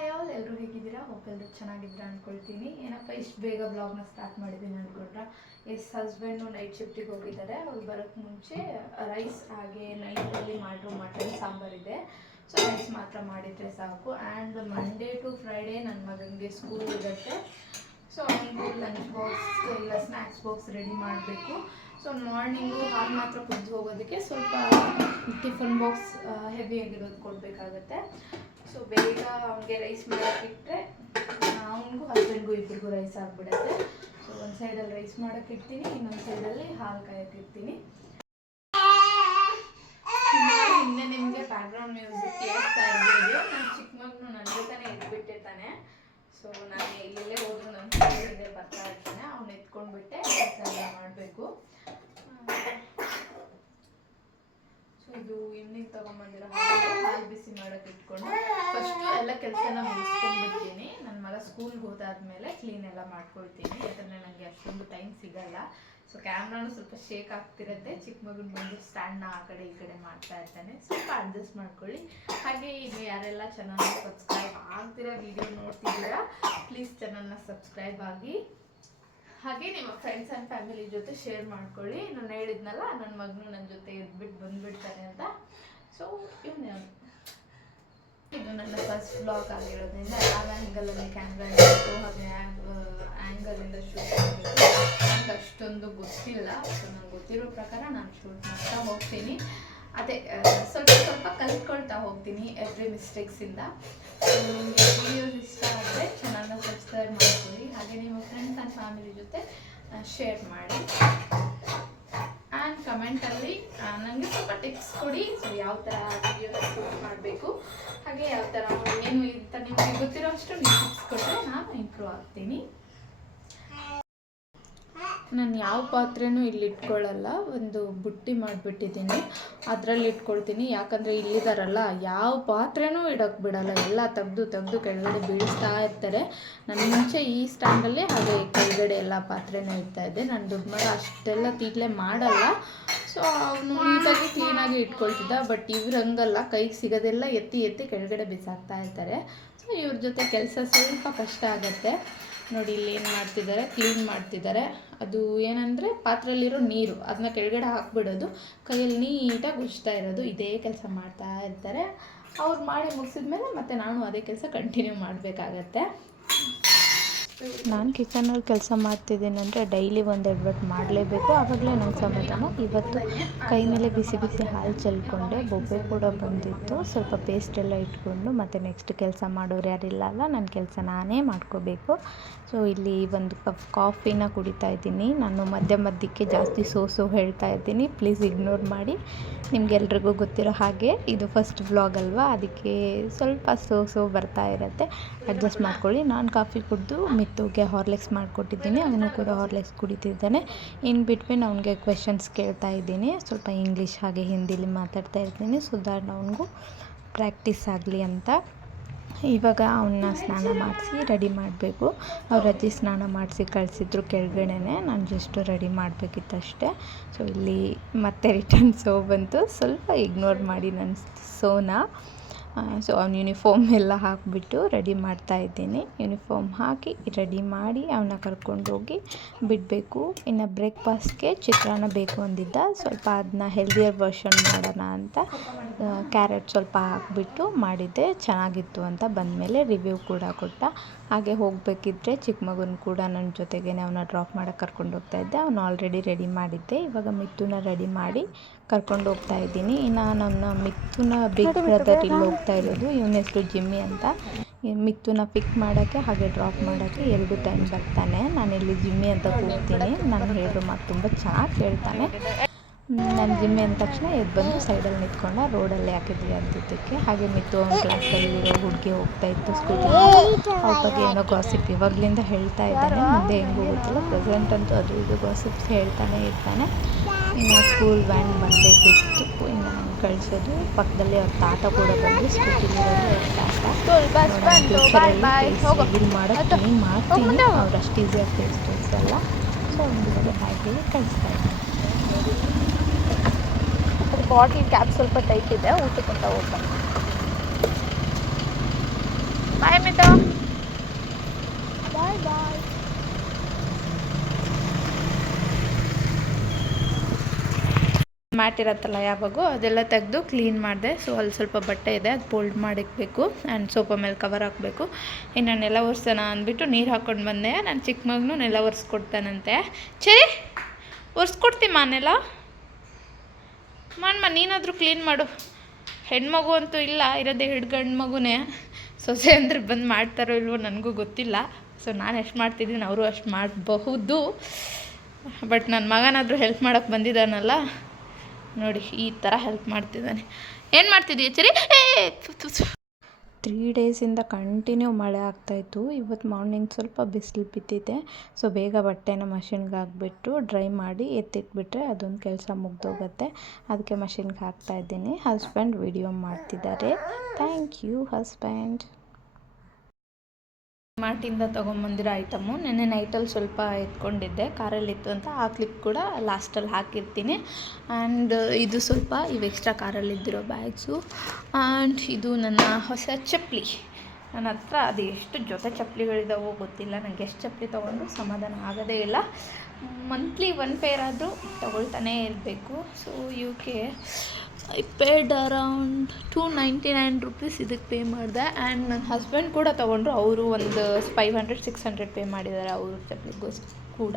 Hi all, ಎಲ್ಲರೂ ಹೇಗಿದ್ದೀರಾ? Hope ಎಲ್ಲರೂ ಚೆನ್ನಾಗಿದ್ದೀರಾ ಅಂದ್ಕೊಳ್ತೀನಿ. ಏನಪ್ಪ ಇಷ್ಟು ಬೇಗ ಬ್ಲಾಗ್ನ ಸ್ಟಾರ್ಟ್ ಮಾಡಿದ್ದೀನಿ ಅಂದ್ಕೊಂಡ್ರೆ, ಹಸ್ಬೆಂಡು ನೈಟ್ ಶಿಫ್ಟಿಗೆ ಹೋಗಿದ್ದಾರೆ. ಅವ್ರು ಬರೋಕ್ಕೆ ಮುಂಚೆ ರೈಸ್ ಹಾಗೆ ನೈಟಲ್ಲಿ ಮಾಡಿರೋ ಮಟನ್ ಸಾಂಬಾರಿದೆ. ಸೊ ರೈಸ್ ಮಾತ್ರ ಮಾಡಿದರೆ ಸಾಕು. ಆ್ಯಂಡ್ ಮಂಡೇ ಟು ಫ್ರೈಡೇ ನನ್ನ ಮಗನಿಗೆ ಸ್ಕೂಲ್ ಇರುತ್ತೆ. ಸೊ ಅವನಿಗೂ ಲಂಚ್ ಬಾಕ್ಸ್ ಇಲ್ಲ ಸ್ನ್ಯಾಕ್ಸ್ ಬಾಕ್ಸ್ ರೆಡಿ ಮಾಡಬೇಕು. ಸೊ ಮಾರ್ನಿಂಗು ಹಾಲು ಮಾತ್ರ ಕುದ್ದು ಹೋಗೋದಕ್ಕೆ ಸ್ವಲ್ಪ ಟಿಫನ್ ಬಾಕ್ಸ್ ಹೆವಿಯಾಗಿರೋದು ಕೊಡಬೇಕಾಗತ್ತೆ. ಸೊ ಬೇಗ ಅವನಿಗೆ ರೈಸ್ ಮಾಡೋಕ್ಕಿಟ್ಟರೆ ಅವನಿಗೂ ಹಸ್ಬೆಂಡ್ಗೂ ಇಬ್ಬರಿಗೂ ರೈಸ್ ಆಗಿಬಿಡುತ್ತೆ. ಸೊ ಒಂದು ಸೈಡಲ್ಲಿ ರೈಸ್ ಮಾಡೋಕ್ಕಿಡ್ತೀನಿ, ಇನ್ನೊಂದು ಸೈಡಲ್ಲಿ ಹಾಲು ಕಾಯೋಕ್ಕಿಡ್ತೀನಿ. ಹಿಂದೆ ನಿಮಗೆ ಬ್ಯಾಕ್ಗ್ರೌಂಡ್ ಮ್ಯೂಸಿಕ್ ಕೇಳಿಸ್ತಾ ಇರ್ಬೋದು. ನನ್ನ ಚಿಕ್ಕ ಮಗನು ನನ್ನ ಜೊತೆನೇ ಎದ್ಬಿಟ್ಟಿರ್ತಾನೆ. ಸೊ ನಾನು ಎಲ್ಲೆಲ್ಲೇ ಹೋದ್ರು ನನ್ನ ಹಿಂದೆ ಬರ್ತಾ ಇರ್ತಾನೆ. ಅವ್ನು ಎತ್ಕೊಂಡ್ಬಿಟ್ಟೆ ಕೆಲಸ ಎಲ್ಲ ಮಾಡಬೇಕು. ಸೊ ಇದು ಈವ್ನಿಂಗ್ ತೊಗೊಂಬಂದಿರೋ ಹಾಲು ಬಿಸಿ ಮಾಡೋಕೆ ಇಟ್ಕೊಂಡು ಫಸ್ಟು ಎಲ್ಲ ಕೆಲಸನ ಮುಗಿಸ್ಕೊಂಡ್ಬಿಡ್ತೀನಿ. ನನ್ನ ಮಗ ಸ್ಕೂಲ್ಗೆ ಹೋದಾದ್ಮೇಲೆ ಕ್ಲೀನ್ ಎಲ್ಲ ಮಾಡ್ಕೊಳ್ತೀನಿ. ಯಾಕಂದರೆ ನನಗೆ ಅಷ್ಟೊಂದು ಟೈಮ್ ಸಿಗಲ್ಲ. ಸೊ ಕ್ಯಾಮ್ರಾನು ಸ್ವಲ್ಪ ಶೇಕ್ ಆಗ್ತಿರುತ್ತೆ. ಚಿಕ್ಕ ಮಗನ ಬಂದು ಸ್ಟ್ಯಾಂಡ್ನ ಆ ಕಡೆ ಈ ಕಡೆ ಮಾಡ್ತಾ ಇರ್ತಾನೆ. ಸ್ವಲ್ಪ ಅಡ್ಜಸ್ಟ್ ಮಾಡ್ಕೊಳ್ಳಿ. ಹಾಗೆ ಇದು ಯಾರೆಲ್ಲ ಚಾನಲ್ನ ಸಬ್ಸ್ಕ್ರೈಬ್ ಆಗ್ತಿರೋ ವಿಡಿಯೋ ನೋಡ್ತಿದ್ದೀರಾ, ಪ್ಲೀಸ್ ಚಾನಲ್ನ ಸಬ್ಸ್ಕ್ರೈಬ್ ಆಗಿ. ಹಾಗೆ ನಿಮ್ಮ ಫ್ರೆಂಡ್ಸ್ ಆ್ಯಂಡ್ ಫ್ಯಾಮಿಲಿ ಜೊತೆ ಶೇರ್ ಮಾಡ್ಕೊಳ್ಳಿ. ನಾನು ಹೇಳಿದ್ನಲ್ಲ ನನ್ನ ಮಗನು ನನ್ನ ಜೊತೆ ಎದ್ಬಿಟ್ಟು ಬಂದುಬಿಡ್ತಾನೆ ಅಂತ. ಸೊ ಇದು ನನ್ನ ಫಸ್ಟ್ ಬ್ಲಾಗ್ ಆಗಿರೋದ್ರಿಂದ ಯಾವ ಆ್ಯಂಗಲಲ್ಲಿ ಕ್ಯಾಮ್ರಾ ಇತ್ತು ಹಾಗೆ ಆ್ಯಂಗಲಿಂದ ಶೂಟ್ ಮಾಡಬೇಕು ನನಗೆ ಅಷ್ಟೊಂದು ಗೊತ್ತಿಲ್ಲ. ಸೊ ನನಗೆ ಗೊತ್ತಿರೋ ಪ್ರಕಾರ ನಾನು ಶೂಟ್ ಮಾಡ್ತಾ ಹೋಗ್ತೀನಿ. ಅದೇ ಸ್ವಲ್ಪ ಸ್ವಲ್ಪ ಕಲ್ತ್ಕೊಳ್ತಾ ಹೋಗ್ತೀನಿ ಎವ್ರಿ ಮಿಸ್ಟೇಕ್ಸಿಂದ. ನಿಮಗೆ ವಿಡಿಯೋಸ್ ಇಷ್ಟ ಆದರೆ ಚಾನಲ್ನ ಸಬ್ಸ್ಕ್ರೈಬ್ ಮಾಡ್ಕೊಳ್ಳಿ. ಹಾಗೆ ನಿಮ್ಮ ಫ್ರೆಂಡ್ಸ್ ಆ್ಯಂಡ್ ಫ್ಯಾಮಿಲಿ ಜೊತೆ ಶೇರ್ ಮಾಡಿ. ಆ್ಯಂಡ್ ಕಮೆಂಟಲ್ಲಿ ನನಗೆ ಸ್ವಲ್ಪ ಟಿಪ್ಸ್ ಕೊಡಿ. ಸೊ ಯಾವ ಥರ ವಿಡಿಯೋನ ಶೂಟ್ ಮಾಡಬೇಕು, ಹಾಗೆ ಯಾವ ಥರ ಏನು ಅಂತ ನಿಮಗೆ ಗೊತ್ತಿರೋ ಅಷ್ಟು ನೀವು ಟಿಪ್ಸ್ ಕೊಟ್ಟರೆ ನಾನು ಇಂಪ್ರೂವ್ ಆಗ್ತೀನಿ. ನಾನು ಯಾವ ಪಾತ್ರೆನೂ ಇಲ್ಲಿ ಇಟ್ಕೊಳ್ಳಲ್ಲ. ಒಂದು ಬುಟ್ಟಿ ಮಾಡಿಬಿಟ್ಟಿದ್ದೀನಿ, ಅದರಲ್ಲಿ ಇಟ್ಕೊಳ್ತೀನಿ. ಯಾಕಂದರೆ ಇಲ್ಲಿದಾರಲ್ಲ ಯಾವ ಪಾತ್ರೆನೂ ಇಡೋಕ್ಕೆ ಬಿಡಲ್ಲ. ಎಲ್ಲ ತೆಗೆದು ಕೆಳಗಡೆ ಬೀಳಿಸ್ತಾ ಇರ್ತಾರೆ. ನನ್ನ ಮುಂಚೆ ಈ ಸ್ಟ್ಯಾಂಡಲ್ಲೇ ಹಾಗೆ ಕೆಳಗಡೆ ಎಲ್ಲ ಪಾತ್ರೆನೂ ಇಡ್ತಾಯಿದ್ದೆ. ನನ್ನ ದೊಡ್ಡ ಮಗ ಅಷ್ಟೆಲ್ಲ ತೀಟ್ಲೆ ಮಾಡಲ್ಲ. ಸೊ ಅವನು ನೀಟಾಗಿ ಕ್ಲೀನಾಗಿ ಇಟ್ಕೊಳ್ತಿದ್ದ. ಬಟ್ ಇವ್ರು ಹಂಗಲ್ಲ, ಕೈಗೆ ಸಿಗೋದೆಲ್ಲ ಎತ್ತಿ ಕೆಳಗಡೆ ಬಿಸಾಕ್ತಾ ಇರ್ತಾರೆ. ಸೊ ಇವ್ರ ಜೊತೆ ಕೆಲಸ ಸ್ವಲ್ಪ ಕಷ್ಟ ಆಗುತ್ತೆ. ನೋಡಿ ಇಲ್ಲಿ ಏನು ಮಾಡ್ತಿದ್ದಾರೆ, ಕ್ಲೀನ್ ಮಾಡ್ತಿದ್ದಾರೆ. ಅದು ಏನಂದರೆ ಪಾತ್ರೆಯಲ್ಲಿರೋ ನೀರು ಅದನ್ನ ಕೆಳಗಡೆ ಹಾಕ್ಬಿಡೋದು, ಕೈಯಲ್ಲಿ ನೀಟಾಗಿ ಉಜ್ತಾ ಇರೋದು, ಇದೇ ಕೆಲಸ ಮಾಡ್ತಾ ಇರ್ತಾರೆ. ಅವ್ರು ಮಾಡಿ ಮುಗಿಸಿದ್ಮೇಲೆ ಮತ್ತೆ ನಾನು ಅದೇ ಕೆಲಸ ಕಂಟಿನ್ಯೂ ಮಾಡಬೇಕಾಗತ್ತೆ. ನಾನು ಕಿಚನಲ್ಲಿ ಕೆಲಸ ಮಾಡ್ತಿದ್ದೀನಿ ಅಂದರೆ ಡೈಲಿ ಒಂದೆರಡು ಬಟ್ ಮಾಡಲೇಬೇಕು. ಆವಾಗಲೇ ನನ್ನ ಸಮಾಧಾನ. ಇವತ್ತು ಕೈ ಮೇಲೆ ಬಿಸಿ ಹಾಲು ಚೆಲ್ಕೊಂಡೆ. ಬೊಬ್ಬೆ ಕೂಡ ಬಂದಿತ್ತು. ಸ್ವಲ್ಪ ಪೇಸ್ಟ್ ಎಲ್ಲ ಇಟ್ಕೊಂಡು ಮತ್ತು ನೆಕ್ಸ್ಟ್ ಕೆಲಸ ಮಾಡೋರು ಯಾರಿಲ್ಲ ಅಲ್ಲ, ನನ್ನ ಕೆಲಸ ನಾನೇ ಮಾಡ್ಕೋಬೇಕು. ಸೊ ಇಲ್ಲಿ ಒಂದು ಕಪ್ ಕಾಫಿನ ಕುಡಿತಾ ಇದ್ದೀನಿ. ನಾನು ಮಧ್ಯಕ್ಕೆ ಜಾಸ್ತಿ ಸೋ ಹೇಳ್ತಾ ಇದ್ದೀನಿ, ಪ್ಲೀಸ್ ಇಗ್ನೋರ್ ಮಾಡಿ. ನಿಮಗೆಲ್ರಿಗೂ ಗೊತ್ತಿರೋ ಹಾಗೆ ಇದು ಫಸ್ಟ್ ವ್ಲಾಗ್ ಅಲ್ವಾ, ಅದಕ್ಕೆ ಸ್ವಲ್ಪ ಸೋ ಬರ್ತಾ ಇರುತ್ತೆ, ಅಡ್ಜಸ್ಟ್ ಮಾಡ್ಕೊಳ್ಳಿ. ನಾನು ಕಾಫಿ ಕುಡಿದು ಮಿತ್ತುಗೆ ಹಾರ್ಲಿಕ್ಸ್ ಮಾಡಿಕೊಟ್ಟಿದ್ದೀನಿ. ಅವನು ಕೂಡ ಹಾರ್ಲಿಕ್ಸ್ ಕುಡಿತಿದ್ದಾನೆ. ಇನ್ ಬಿಟ್ವೀನ್ ಅವನಿಗೆ ಕ್ವೆಶನ್ಸ್ ಕೇಳ್ತಾ ಇದ್ದೀನಿ. ಸ್ವಲ್ಪ ಇಂಗ್ಲೀಷ್ ಹಾಗೆ ಹಿಂದಿಲಿ ಮಾತಾಡ್ತಾ ಇರ್ತೀನಿ, ಸೊ ದ್ಯಾಟ್ ಅವನಿಗೂ ಪ್ರಾಕ್ಟೀಸ್ ಆಗಲಿ ಅಂತ. ಇವಾಗ ಅವನ್ನ ಸ್ನಾನ ಮಾಡಿಸಿ ರೆಡಿ ಮಾಡಬೇಕು. ಅವ್ರ ಅಜ್ಜಿ ಸ್ನಾನ ಮಾಡಿಸಿ ಕಳಿಸಿದ್ರು ಕೆಳಗಡೆನೆ, ನಾನು ಜಸ್ಟ್ ರೆಡಿ ಮಾಡಬೇಕಿತ್ತಷ್ಟೇ. ಸೊ ಇಲ್ಲಿ ಮತ್ತೆ ರಿಟರ್ನ್ ಸೋ ಬಂತು. ಸ್ವಲ್ಪ ಇಗ್ನೋರ್ ಮಾಡಿ ನನ್ನ ಸೋನ. ಸೊ ಅವ್ನ ಯೂನಿಫಾರ್ಮ್ ಎಲ್ಲ ಹಾಕಿಬಿಟ್ಟು ರೆಡಿ ಮಾಡ್ತಾ ಇದ್ದೀನಿ. ಯೂನಿಫಾರ್ಮ್ ಹಾಕಿ ರೆಡಿ ಮಾಡಿ ಅವನ್ನ ಕರ್ಕೊಂಡೋಗಿ ಬಿಡಬೇಕು. ಇನ್ನು ಬ್ರೇಕ್ಫಾಸ್ಟ್ಗೆ ಚಿತ್ರಾನ್ನ ಬೇಕು ಅಂದಿದ್ದ. ಸ್ವಲ್ಪ ಅದನ್ನ ಹೆಲ್ದಿಯರ್ ವರ್ಷನ್ ಮಾಡೋಣ ಅಂತ ಕ್ಯಾರೆಟ್ ಸ್ವಲ್ಪ ಹಾಕಿಬಿಟ್ಟು ಮಾಡಿದ್ದೆ. ಚೆನ್ನಾಗಿತ್ತು ಅಂತ ಬಂದಮೇಲೆ ರಿವ್ಯೂ ಕೂಡ ಕೊಟ್ಟ. ಹಾಗೆ ಹೋಗಬೇಕಿದ್ರೆ ಚಿಕ್ಕ ಮಗನ ಕೂಡ ನನ್ನ ಜೊತೆಗೇ ಅವನ್ನ ಡ್ರಾಪ್ ಮಾಡೋಕ್ಕೆ ಕರ್ಕೊಂಡು ಹೋಗ್ತಾಯಿದ್ದೆ. ಅವನು ಆಲ್ರೆಡಿ ರೆಡಿ ಮಾಡಿದ್ದೆ. ಇವಾಗ ಮಿತ್ತುನ ರೆಡಿ ಮಾಡಿ ಕರ್ಕೊಂಡು ಹೋಗ್ತಾ ಇದ್ದೀನಿ. ಇನ್ನು ನನ್ನ ಮಿತ್ತುನ ಬಿಗ್ ಬ್ರದರ್ ಇಲ್ಲಿ ಹೋಗ್ತಾ ಇರೋದು, ಇವನ ಹೆಸರು ಜಿಮ್ಮಿ ಅಂತ. ಮಿತ್ತುನ ಪಿಕ್ ಮಾಡೋಕ್ಕೆ ಹಾಗೆ ಡ್ರಾಪ್ ಮಾಡೋಕ್ಕೆ 2 ಟೈಮ್ ಬರ್ತಾನೆ. ನಾನಿಲ್ಲಿ ಜಿಮ್ಮಿ ಅಂತ ಕೂಗ್ತೀನಿ. ನಾನು ಹೇಳಿರೋ ಮಾತು ತುಂಬ ಚೆನ್ನಾಗಿ ಕೇಳ್ತಾನೆ. ನಾನು ಜಿಮ್ಮಿ ಅಂದ ತಕ್ಷಣ ಎದ್ದು ಬಂದು ಸೈಡಲ್ಲಿ ನಿಂತ್ಕೊಂಡ, ರೋಡಲ್ಲಿ ಹಾಕಿದ್ವಿ ಅಂತಿದ್ದಕ್ಕೆ. ಹಾಗೆ ಮಿತ್ತು ಅವ್ನ ಕ್ಲಾಸಲ್ಲಿರೋ ಹುಡುಗಿ ಹೋಗ್ತಾ ಇತ್ತು ಸ್ಕೂಟಿ. ಅವ್ರ ಬಗ್ಗೆ ಏನೋ ಗಾಸಿಪ್ ಇವಾಗಲಿಂದ ಹೇಳ್ತಾ ಇದ್ದಾನೆ, ಮುಂದೆ ಹೆಂಗೂ ಗೊತ್ತಿಲ್ಲ. ಪ್ರೆಸೆಂಟ್ ಅಂತೂ ಅದು ಇದು ಗಾಸಿಪ್ಸ್ ಹೇಳ್ತಾನೆ ಇರ್ತಾನೆ. ಇನ್ನು ಸ್ಕೂಲ್ ವ್ಯಾನ್ ಬಂದೇಕಿತ್ತು, ಇನ್ನು ಕಳಿಸೋದು. ಪಕ್ಕದಲ್ಲಿ ಅವ್ರ ತಾತ ಕೂಡ ಬಂದು ಸ್ಕೂಟಿಲಿರೋದು ಅವ್ರ ತಾತ. ಇಲ್ಲಿ ಮಾಡೋದು ಕ್ಲೀನ್ ಮಾಡ್ತೀನಿ, ಅವ್ರು ಅಷ್ಟು ಈಸಿಯಾಗಿ ಫೇಸ್ ತೋರಿಸಲ್ಲ. ಸೊ ಒಂದು ಬ್ಯಾಗಲ್ಲಿ ಕಳಿಸ್ತಾ ಇದ್ದೀನಿ. ಬಾಟ್ಲ್ ಕ್ಯಾಪ್ ಸ್ವಲ್ಪ ಟೈಟ್ ಇದೆ, ಊಟಕ್ಕೊಂತ ಹೋಗ್ಬಾರ್ದು. ಬಾಯ್ ಬಾಯ್ ಮಿತಾ, ಬಾಯ್ ಬಾಯ್. ಮ್ಯಾಟ್ ಇರತ್ತಲ್ಲ ಯಾವಾಗೂ ಅದೆಲ್ಲ ತೆಗೆದು ಕ್ಲೀನ್ ಮಾಡಿದೆ. ಸೊ ಅಲ್ಲಿ ಸ್ವಲ್ಪ ಬಟ್ಟೆ ಇದೆ, ಅದು ಫೋಲ್ಡ್ ಮಾಡಿಕ್ಬೇಕು ಆ್ಯಂಡ್ ಸೋಫಾ ಮೇಲೆ ಕವರ್ ಹಾಕಬೇಕು. ಇನ್ನು ನೆಲ ಒರೆಸೋಣ ಅಂದ್ಬಿಟ್ಟು ನೀರು ಹಾಕ್ಕೊಂಡು ಬಂದೆ. ನನ್ನ ಚಿಕ್ಕ ಮಗನೂ ನೆಲ ಒರೆಸ್ಕೊಡ್ತಾನಂತೆ. ಸರಿ ಒರೆಸ್ಕೊಡ್ತೀಮ್ಮ ನೆಲ ಮಾಡಮ್ಮ, ನೀನಾದರೂ ಕ್ಲೀನ್ ಮಾಡು. ಹೆಣ್ಮಗು ಅಂತೂ ಇಲ್ಲ, ಇರೋದೇ ಗಂಡು ಮಗುನೇ. ಸೊಸೆ ಅಂದ್ರೆ ಬಂದು ಮಾಡ್ತಾರೋ ಇಲ್ವೋ ನನಗೂ ಗೊತ್ತಿಲ್ಲ. ಸೊ ನಾನು ಎಷ್ಟು ಮಾಡ್ತಿದ್ದೀನಿ ಅವರು ಅಷ್ಟು ಮಾಡಬಹುದು. ಬಟ್ ನನ್ನ ಮಗನಾದರೂ ಹೆಲ್ಪ್ ಮಾಡೋಕ್ಕೆ ಬಂದಿದ್ದಾನಲ್ಲ ನೋಡಿ, ಈ ಥರ ಹೆಲ್ಪ್ ಮಾಡ್ತಿದ್ದಾನೆ. ಏನು ಮಾಡ್ತಿದ್ದೀಯ ಚರಿ? 3 ಡೇಸಿಂದ ಕಂಟಿನ್ಯೂ ಮಳೆ ಆಗ್ತಾಯಿತ್ತು. ಇವತ್ತು ಮಾರ್ನಿಂಗ್ ಸ್ವಲ್ಪ ಬಿಸಿಲು ಬಿದ್ದಿದೆ. ಸೊ ಬೇಗ ಬಟ್ಟೆನ ಮಷಿನ್ಗೆ ಹಾಕ್ಬಿಟ್ಟು ಡ್ರೈ ಮಾಡಿ ಎತ್ತಿಟ್ಬಿಟ್ರೆ ಅದೊಂದು ಕೆಲಸ ಮುಗ್ದೋಗುತ್ತೆ. ಅದಕ್ಕೆ ಮಷಿನ್ಗೆ ಹಾಕ್ತಾಯಿದ್ದೀನಿ. ಹಸ್ಬೆಂಡ್ ವಿಡಿಯೋ ಮಾಡ್ತಿದ್ದಾರೆ. Thank you husband. ಮಾರ್ಟಿಂದ ತೊಗೊಂಬಂದಿರೋ ಐಟಮು ನೆನ್ನೆ ನೈಟಲ್ಲಿ ಸ್ವಲ್ಪ ಎತ್ಕೊಂಡಿದ್ದೆ, ಕಾರಲ್ಲಿತ್ತು ಅಂತ. ಆ ಕ್ಲಿಪ್ ಕೂಡ ಲಾಸ್ಟಲ್ಲಿ ಹಾಕಿರ್ತೀನಿ. ಆ್ಯಂಡ್ ಇದು ಸ್ವಲ್ಪ ಇವು ಎಕ್ಸ್ಟ್ರಾ ಕಾರಲ್ಲಿದ್ದಿರೋ ಬ್ಯಾಗ್ಸು. ಆ್ಯಂಡ್ ಇದು ನನ್ನ ಹೊಸ ಚಪ್ಪಲಿ. ನನ್ನ ಹತ್ರ ಅದು ಎಷ್ಟು ಜೊತೆ ಚಪ್ಪಲಿಗಳಿದಾವೋ ಗೊತ್ತಿಲ್ಲ. ನನಗೆ ಎಷ್ಟು ಚಪ್ಪಲಿ ತೊಗೊಂಡು ಸಮಾಧಾನ ಆಗೋದೇ ಇಲ್ಲ. ಮಂತ್ಲಿ 1 ಪೇರ್ ಆದರೂ ತೊಗೊಳ್ತಾನೇ ಇರಬೇಕು. ಸೊ ಇವಕ್ಕೆ ಐ ಪೇಡ್ ಅರೌಂಡ್ 299 ರುಪೀಸ್ ಇದಕ್ಕೆ ಪೇ ಮಾಡಿದೆ. ಆ್ಯಂಡ್ ನನ್ನ ಹಸ್ಬೆಂಡ್ ಕೂಡ ತೊಗೊಂಡ್ರು. ಅವರು ಒಂದು 500-600 ಪೇ ಮಾಡಿದ್ದಾರೆ ಅವ್ರ ಚಪ್ಪಲಿಗೋಸ್ಕರ ಕೂಡ.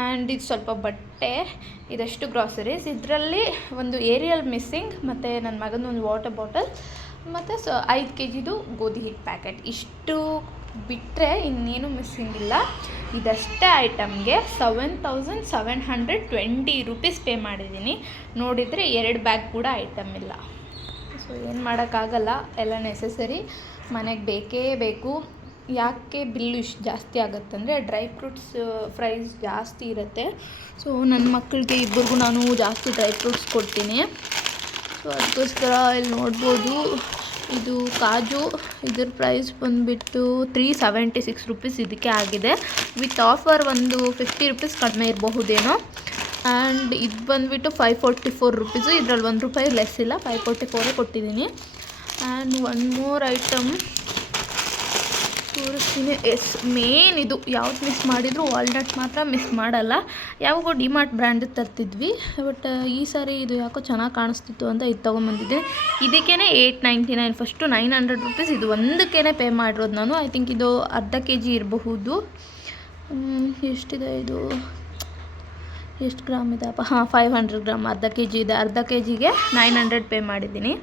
ಆ್ಯಂಡ್ ಇದು ಸ್ವಲ್ಪ ಬಟ್ಟೆ, ಇದಷ್ಟು ಗ್ರಾಸರೀಸ್. ಇದರಲ್ಲಿ ಒಂದು ಏರಿಯಲ್ ಮಿಸ್ಸಿಂಗ್, ಮತ್ತು ನನ್ನ ಮಗನ ವಾಟರ್ ಬಾಟಲ್, ಮತ್ತು 5 kgದು ಗೋಧಿ ಹಿಟ್ಟು ಪ್ಯಾಕೆಟ್. ಇಷ್ಟು ಬಿಟ್ಟರೆ ಇನ್ನೇನು ಮಿಸ್ಸಿಂಗ್ ಇಲ್ಲ. ಇದಷ್ಟೇ ಐಟಮ್ಗೆ 7720 ರುಪೀಸ್ ಪೇ ಮಾಡಿದ್ದೀನಿ. ನೋಡಿದರೆ 2 ಬ್ಯಾಗ್ ಕೂಡ ಐಟಮ್ ಇಲ್ಲ. ಸೊ ಏನು ಮಾಡೋಕ್ಕಾಗಲ್ಲ, ಎಲ್ಲ ನೆಸೆಸರಿ, ಮನೆಗೆ ಬೇಕೇ ಬೇಕು. ಯಾಕೆ ಬಿಲ್ಲು ಇಷ್ಟು ಜಾಸ್ತಿ ಆಗುತ್ತಂದರೆ ಡ್ರೈ ಫ್ರೂಟ್ಸ್ ಪ್ರೈಸ್ ಜಾಸ್ತಿ ಇರುತ್ತೆ. ಸೊ ನನ್ನ ಮಕ್ಕಳಿಗೆ ಇಬ್ಬರಿಗೂ ನಾನು ಜಾಸ್ತಿ ಡ್ರೈ ಫ್ರೂಟ್ಸ್ ಕೊಡ್ತೀನಿ. ಸೊ ಅದಕ್ಕೋಸ್ಕರ ಇಲ್ಲಿ ನೋಡ್ಬೋದು, ಇದು ಕಾಜು, ಇದ್ರ ಪ್ರೈಸ್ ಬಂದುಬಿಟ್ಟು 376 ರುಪೀಸ್ ಇದಕ್ಕೆ ಆಗಿದೆ. ವಿತ್ ಆಫರ್ ಒಂದು 50 ರುಪೀಸ್ ಕಡಿಮೆ ಇರಬಹುದೇನೋ. ಆ್ಯಂಡ್ ಇದು ಬಂದುಬಿಟ್ಟು 544 ರುಪೀಸು. ಇದರಲ್ಲಿ 1 ರೂಪಾಯಿ ಲೆಸ್ ಇಲ್ಲ, 544 ಕೊಟ್ಟಿದ್ದೀನಿ. ಆ್ಯಂಡ್ 1 ಮೋರ್ ಐಟಮ್ ತೋರಿಸ್ತೀನಿ. ಮೇನ್ ಇದು ಯಾವ್ದು ಮಿಸ್ ಮಾಡಿದ್ರು ವಾಲ್ನಟ್ ಮಾತ್ರ ಮಿಸ್ ಮಾಡಲ್ಲ. ಯಾವಾಗೋ ಡಿಮಾರ್ಟ್ ಬ್ರ್ಯಾಂಡ್ ತರ್ತಿದ್ವಿ, ಬಟ್ ಈ ಸಾರಿ ಇದು ಯಾಕೋ ಚೆನ್ನಾಗಿ ಕಾಣಿಸ್ತಿತ್ತು ಅಂತ ಇದು ತೊಗೊಂಬಂದಿದ್ದೆ. ಇದಕ್ಕೇ 899, ಫಸ್ಟು 900 ರುಪೀಸ್. ಇದು ಒಂದಕ್ಕೇ ಪೇ ಮಾಡಿರೋದು ನಾನು. ಐ ಥಿಂಕ್ ಇದು ಅರ್ಧ kg ಇರಬಹುದು. ಎಷ್ಟಿದೆ ಇದು, ಎಷ್ಟು ಗ್ರಾಮ್ ಇದೆ ಅಪ್ಪ? 500 ಗ್ರಾಮ್, ಅರ್ಧ kg ಇದೆ. ಅರ್ಧ kgಗೆ 900 ಪೇ ಮಾಡಿದ್ದೀನಿ.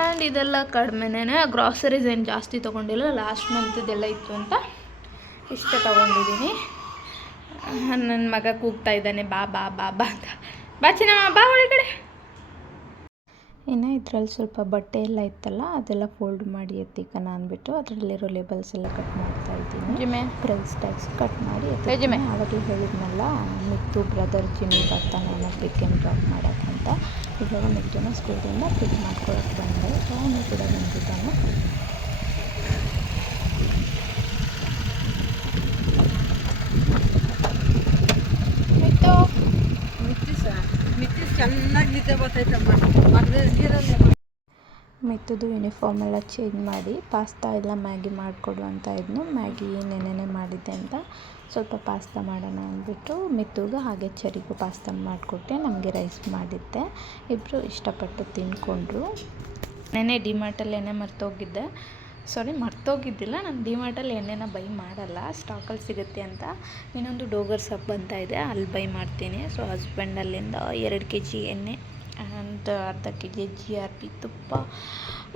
ಆ್ಯಂಡ್ ಇದೆಲ್ಲ ಕಡಿಮೆನೇ. ಗ್ರಾಸರೀಸ್ ಏನು ಜಾಸ್ತಿ ತೊಗೊಂಡಿಲ್ಲ, ಲಾಸ್ಟ್ ಮಂತದೆಲ್ಲ ಇತ್ತು ಅಂತ ಇಷ್ಟೇ ತೊಗೊಂಡಿದ್ದೀನಿ. ನನ್ನ ಮಗ ಕೂಗ್ತಾ ಇದ್ದಾನೆ ಬಾ ಬಾ ಬಾ ಬಾ ಅಂತ. ಬಾ ಚಿನ್ನಮ್ಮ ಬಾ ಒಳಗಡೆ. ಇನ್ನು ಇದರಲ್ಲಿ ಸ್ವಲ್ಪ ಬಟ್ಟೆ ಎಲ್ಲ ಇತ್ತಲ್ಲ, ಅದೆಲ್ಲ ಫೋಲ್ಡ್ ಮಾಡಿ ಎತ್ತಿಕನ ಅಂದ್ಬಿಟ್ಟು ಅದರಲ್ಲಿರೋ ಲೇಬಲ್ಸ್ ಎಲ್ಲ ಕಟ್ ಮಾಡ್ತಾ ಇದ್ದೀನಿ. ಪ್ರೈಸ್ ಟ್ಯಾಗ್ಸ್ ಕಟ್ ಮಾಡಿ ಎತ್ತಿದ್ದೀನಿ. ಆವಾಗಲೇ ಹೇಳಿದ್ನಲ್ಲ, ಮಿತ್ತು ಬ್ರದರ್ ಜಿಮ್ಮಿ ಬರ್ತಾನೆ ಅನ್ನೋ ಪಿಕ್ ಆ್ಯಂಡ್ ಡ್ರಾಪ್ ಮಾಡೋಕ್ಕಂತ. ಇವಾಗ ಮಿತ್ತುನ ಸ್ಕೂಲಿಂದ ಪಿಕ್ ಮಾಡ್ಕೊಳಕ್ಕೆ ಬಂದೆ. ಅವನು ಕೂಡ ಬಂದಿದ್ದಾನೆ. ಮಿತ್ತುದು ಯೂನಿಫಾರ್ಮ್ ಎಲ್ಲ ಚೇಂಜ್ ಮಾಡಿ ಪಾಸ್ತಾ ಎಲ್ಲ ಮ್ಯಾಗಿ ಮಾಡಿಕೊಡು ಅಂತ ಇದ್ನು. ಮ್ಯಾಗಿ ನೆನೆನೆ ಮಾಡಿದ್ದೆ ಅಂತ ಸ್ವಲ್ಪ ಪಾಸ್ತಾ ಮಾಡೋಣ ಅಂದ್ಬಿಟ್ಟು ಮಿತ್ತುಗೆ ಹಾಗೆ ಚರಿಗೂ ಪಾಸ್ತಾ ಮಾಡಿಕೊಟ್ಟೆ. ನಮಗೆ ರೈಸ್ ಮಾಡಿದ್ದೆ. ಇಬ್ಬರು ಇಷ್ಟಪಟ್ಟು ತಿಂದ್ಕೊಂಡ್ರು. ನೆನೆ ಡಿಮಾರ್ಟಲ್ಲಿ ಎಣ್ಣೆ ಮರ್ತೋಗಿದ್ದಿಲ್ಲ. ನಾನು ಡಿಮಾರ್ಟಲ್ಲಿ ಎಣ್ಣೆನ ಬೈ ಮಾಡಲ್ಲ, ಸ್ಟಾಕಲ್ಲಿ ಸಿಗುತ್ತೆ ಅಂತ. ಇನ್ನೊಂದು ಡೋಗರ್ ಸಪ್ ಅಂತ ಇದೆ, ಅಲ್ಲಿ ಬೈ ಮಾಡ್ತೀನಿ. ಸೊ ಹಸ್ಬೆಂಡ್ ಅಲ್ಲಿಂದ 2 kg ಎಣ್ಣೆ ಆ್ಯಂಡ್ ಅರ್ಧ kg GRP ತುಪ್ಪ,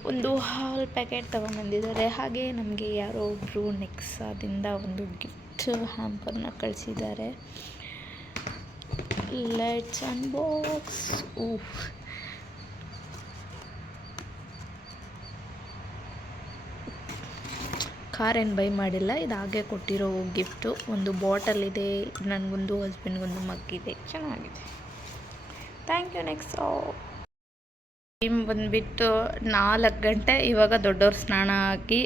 ಒಂದು ಹಾಲ್ ಪ್ಯಾಕೆಟ್ ತೊಗೊಂಬಂದಿದ್ದಾರೆ. ಹಾಗೆ ನಮಗೆ ಯಾರೋ ಒಬ್ಬರು ನೆಕ್ಸಾದಿಂದ ಒಂದು ಗಿಫ್ಟ್ ಹ್ಯಾಂಪರ್ನ ಕಳಿಸಿದ್ದಾರೆ. Let's unbox. ಕಾರ್ ಏನು ಬೈ ಮಾಡಿಲ್ಲ, ಇದು ಹಾಗೆ ಕೊಟ್ಟಿರೋ ಗಿಫ್ಟು. ಒಂದು ಬಾಟಲ್ ಇದೆ, ನನಗೊಂದು ಹಸ್ಬೆಂಡ್ಗೊಂದು ಮಗ್ ಇದೆ, ಚೆನ್ನಾಗಿದೆ. Thank you. ನೆಕ್ಸ್ಟ್ ಟೈಮ್ ಬಂದುಬಿಟ್ಟು 4 ಗಂಟೆ. ಇವಾಗ ದೊಡ್ಡವ್ರು ಸ್ನಾನ ಹಾಕಿ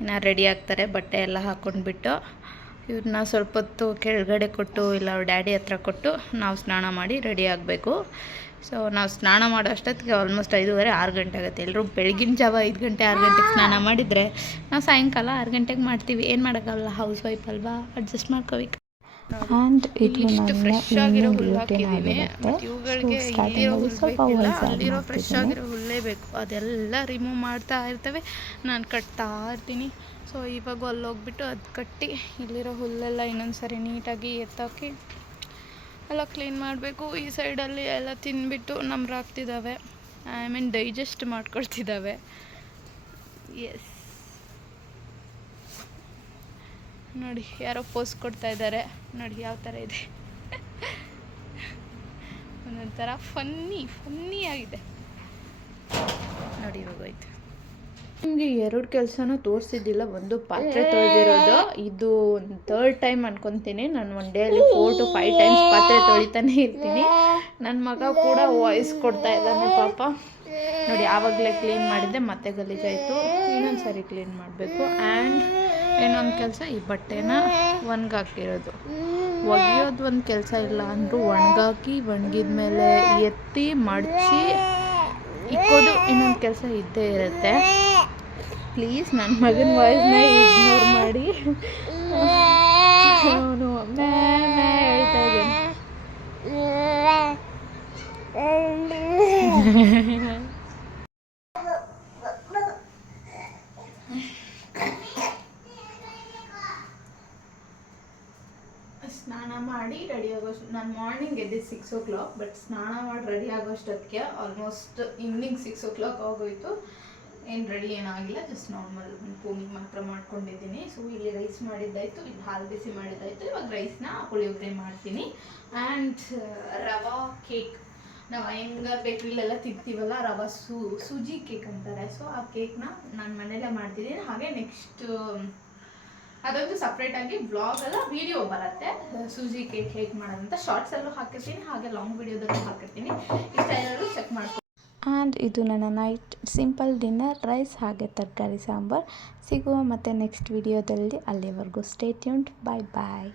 ಇನ್ನು ರೆಡಿ ಆಗ್ತಾರೆ, ಬಟ್ಟೆ ಎಲ್ಲ ಹಾಕ್ಕೊಂಡ್ಬಿಟ್ಟು. ಇವ್ರನ್ನ ಸ್ವಲ್ಪ ಹೊತ್ತು ಕೆಳಗಡೆ ಕೊಟ್ಟು ಇಲ್ಲ ಅವ್ರ ಡ್ಯಾಡಿ ಹತ್ರ ಕೊಟ್ಟು ನಾವು ಸ್ನಾನ ಮಾಡಿ ರೆಡಿ ಆಗಬೇಕು. ಸೊ ನಾವು ಸ್ನಾನ ಮಾಡೋ ಅಷ್ಟೊತ್ತಿಗೆ ಆಲ್ಮೋಸ್ಟ್ 5:30 6 ಗಂಟೆ ಆಗುತ್ತೆ. ಎಲ್ಲರೂ ಬೆಳಗಿನ ಜಾವ 5 ಗಂಟೆ 6 ಗಂಟೆಗೆ ಸ್ನಾನ ಮಾಡಿದರೆ ನಾವು ಸಾಯಂಕಾಲ 6 ಗಂಟೆಗೆ ಮಾಡ್ತೀವಿ. ಏನು ಮಾಡೋಕ್ಕಾಗಲ್ಲ, ಹೌಸ್ ವೈಫ್ ಅಲ್ವಾ, ಅಡ್ಜಸ್ಟ್ ಮಾಡ್ಕೋಬೇಕು. ಆ್ಯಂಡ್ ಇದು ಇಷ್ಟು ನನ್ನ ಫ್ರೆಶ್ ಆಗಿರೋ ಈವ್ನಿಂಗ್ ಹುಲ್ಲು ರೂಟೀನ್ ಹಾಕಿದ್ದೀನಿ. ಆಗಿರುತ್ತೆ. ಮತ್ತು ಇವುಗಳಿಗೆ ಸೊ ಇಲ್ಲಿರೋ ಸ್ಟಾರ್ಟಿಂಗಲ್ಲಿ ಹುಲ್ಲು ಸ್ವಲ್ಪ ಬೇಕಿಲ್ಲ, ವಾಯ್ಸ್ ಆ್ಯಡ್ ಅಲ್ಲಿರೋ ಫ್ರೆಶ್ ಮಾಡ್ತಿದ್ದೀನಿ. ಆಗಿರೋ ಹುಲ್ಲೇ ಬೇಕು. ಅದೆಲ್ಲ ರಿಮೂವ್ ಮಾಡ್ತಾ ಇರ್ತವೆ, ನಾನು ಕಟ್ತಾ ಇರ್ತೀನಿ. ಸೊ ಇವಾಗ ಅಲ್ಲಿ ಹೋಗ್ಬಿಟ್ಟು ಅದು ಕಟ್ಟಿ ಇಲ್ಲಿರೋ ಹುಲ್ಲೆಲ್ಲ ಇನ್ನೊಂದು ಸರಿ ನೀಟಾಗಿ ಎತ್ತಾಕಿ ಎಲ್ಲ ಕ್ಲೀನ್ ಮಾಡಬೇಕು. ಈ ಸೈಡಲ್ಲಿ ಎಲ್ಲ ತಿಂದ್ಬಿಟ್ಟು ನಮ್ರಾಗ್ತಿದ್ದಾವೆ, ಐ ಮೀನ್ ಡೈಜೆಸ್ಟ್ ಮಾಡ್ಕೊಳ್ತಿದ್ದಾವೆ. ಎಸ್, ನೋಡಿ ಯಾರೋ ಪೋಸ್ ಕೊಡ್ತಾ ಇದ್ದಾರೆ, ನೋಡಿ ಯಾವ ಥರ ಇದೆ. ಒಂದೊಂಥರ ಫನ್ನಿ ಆಗಿದೆ ನೋಡಿ. ಇವಾಗ ಹೋಯ್ತು. ನಿಮಗೆ 2 ಕೆಲಸನೂ ತೋರಿಸಿದ್ದಿಲ್ಲ. ಒಂದು ಪಾತ್ರೆ ತೊಳೆದಿರೋದು, ಇದು ಒಂದು 3rd ಟೈಮ್ ಅನ್ಕೊತೀನಿ. ನಾನು ಒನ್ ಡೇಯಲ್ಲಿ 4 to 5 ಟೈಮ್ಸ್ ಪಾತ್ರೆ ತೊಳಿತಾನೆ ಇರ್ತೀನಿ. ನನ್ನ ಮಗ ಕೂಡ ವಾಯ್ಸ್ ಕೊಡ್ತಾ ಇದ್ದಾನೆ ಪಾಪ. ನೋಡಿ ಆವಾಗಲೇ ಕ್ಲೀನ್ ಮಾಡಿದ್ದೆ, ಮತ್ತೆ ಗಲೀಜಾಯಿತು, ಇನ್ನೊಂದು ಸರಿ ಕ್ಲೀನ್ ಮಾಡಬೇಕು. ಆ್ಯಂಡ್ ಇನ್ನೊಂದು ಕೆಲಸ, ಈ ಬಟ್ಟೆನ ಒಣಗಾಕಿರೋದು, ಒಗೆಯೋದು ಒಂದು ಕೆಲಸ ಇಲ್ಲ ಅಂದರೂ ಒಣಗಾಕಿ ಒಣಗಿದ ಮೇಲೆ ಎತ್ತಿ ಮಡಚಿ ಇಕ್ಕೋದು ಇನ್ನೊಂದು ಕೆಲಸ ಇದ್ದೇ ಇರುತ್ತೆ. ಪ್ಲೀಸ್ ನನ್ನ ಮಗನ ವಾಯ್ಸ್ನ ಇಗ್ನೋರ್ ಮಾಡಿ. ಅವನು ಹೇಳ್ತಾ ಇದ್ದಾನೆ. ಸ್ನಾನ ಮಾಡಿ ರೆಡಿ ಆಗೋಷ್ಟು, ನಾನು ಮಾರ್ನಿಂಗ್ ಎದ್ದಿದ್ದು 6 o'clock, ಬಟ್ ಸ್ನಾನ ಮಾಡಿ ರೆಡಿ ಆಗೋಷ್ಟೊತ್ತಿಗೆ ಆಲ್ಮೋಸ್ಟ್ ಈವ್ನಿಂಗ್ 6 o'clock ಆಗೋಯಿತು. ಏನು ರೆಡಿ ಏನಾಗಿಲ್ಲ, ಜಸ್ಟ್ ನಾರ್ಮಲ್ ಪೂಮಿಗೆ ಮಾತ್ರ ಮಾಡ್ಕೊಂಡಿದ್ದೀನಿ. ಸೊ ಇಲ್ಲಿ ರೈಸ್ ಮಾಡಿದ್ದಾಯಿತು, ಇಲ್ಲಿ ಹಾಲು ಬಿಸಿ ಮಾಡಿದ್ದಾಯಿತು. ಇವಾಗ ರೈಸ್ನ ಪುಳಿಯೋಗರೆ ಮಾಡ್ತೀನಿ. ಆ್ಯಂಡ್ ರವಾ ಕೇಕ್, ನಾವು ಹೆಂಗಾರು ಬೇಕ್ರಿಲೆಲ್ಲ ತಿಂತೀವಲ್ಲ, ರವಾ ಸೂಜಿ ಕೇಕ್ ಅಂತಾರೆ. ಸೊ ಆ ಕೇಕ್ನ ನಾನು ಮನೇಲೇ ಮಾಡ್ತಿದ್ದೀನಿ. ಹಾಗೆ ನೆಕ್ಸ್ಟ್ ಅದೊಂದು ಸಪ್ರೇಟಾಗಿ ವ್ಲಾಗಲ್ಲ ವಿಡಿಯೋ ಬರುತ್ತೆ, ಸೂಜಿ ಕೇಕ್ ಹೇಗೆ ಮಾಡೋದಂತ. ಶಾರ್ಟ್ಸಲ್ಲೂ ಹಾಕಿರ್ತೀನಿ, ಹಾಗೆ ಲಾಂಗ್ ವಿಡಿಯೋದಲ್ಲೂ ಹಾಕಿರ್ತೀನಿ. ಇಷ್ಟ ಎಲ್ಲರೂ ಚೆಕ್ ಮಾಡ್ಕೊಂಡು. ಆ್ಯಂಡ್ ಇದು ನನ್ನ ನೈಟ್ ಸಿಂಪಲ್ ಡಿನ್ನರ್, ರೈಸ್ ಹಾಗೆ ತರಕಾರಿ ಸಾಂಬಾರು. ಸಿಗುವ ಮತ್ತು ನೆಕ್ಸ್ಟ್ ವಿಡಿಯೋದಲ್ಲಿ. ಅಲ್ಲಿವರೆಗೂ ಸ್ಟೇ ಟ್ಯೂನ್ಡ್. ಬಾಯ್ ಬಾಯ್.